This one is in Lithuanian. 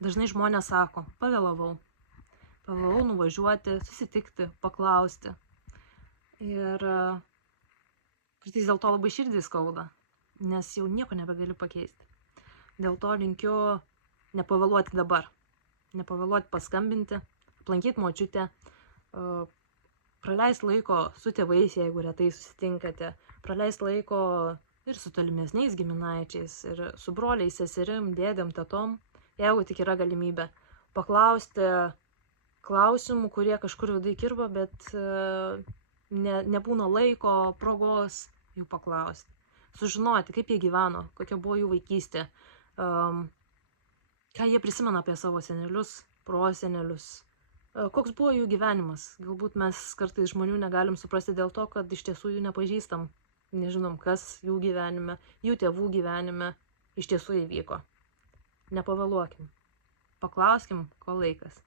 Dažnai žmonės sako, pavėlavau nuvažiuoti, susitikti, paklausti. Ir kartais dėl to labai širdį skauda, nes jau nieko nebegali pakeisti. Dėl to linkiu nepavėluoti dabar, nepavėluoti paskambinti, aplankyti močiutę, praleisti laiko su tėvais, jeigu retai susitinkate, praleisti laiko ir su tolimesniais giminaičiais, ir su broliais, seserim, dėdėm, tetom, jeigu tik yra galimybė, paklausti klausimų, kurie kažkur vidai kirba, bet nebūna laiko, progos jų paklausti. Sužinoti, kaip jie gyveno, kokia buvo jų vaikystė, ką jie prisimena apie savo senelius, prosenelius, koks buvo jų gyvenimas. Galbūt mes kartais žmonių negalim suprasti dėl to, kad iš tiesų jų nepažįstam, nežinom, kas jų gyvenime, jų tėvų gyvenime iš tiesų įvyko. Nepavėluokim, paklauskim, ko laikas.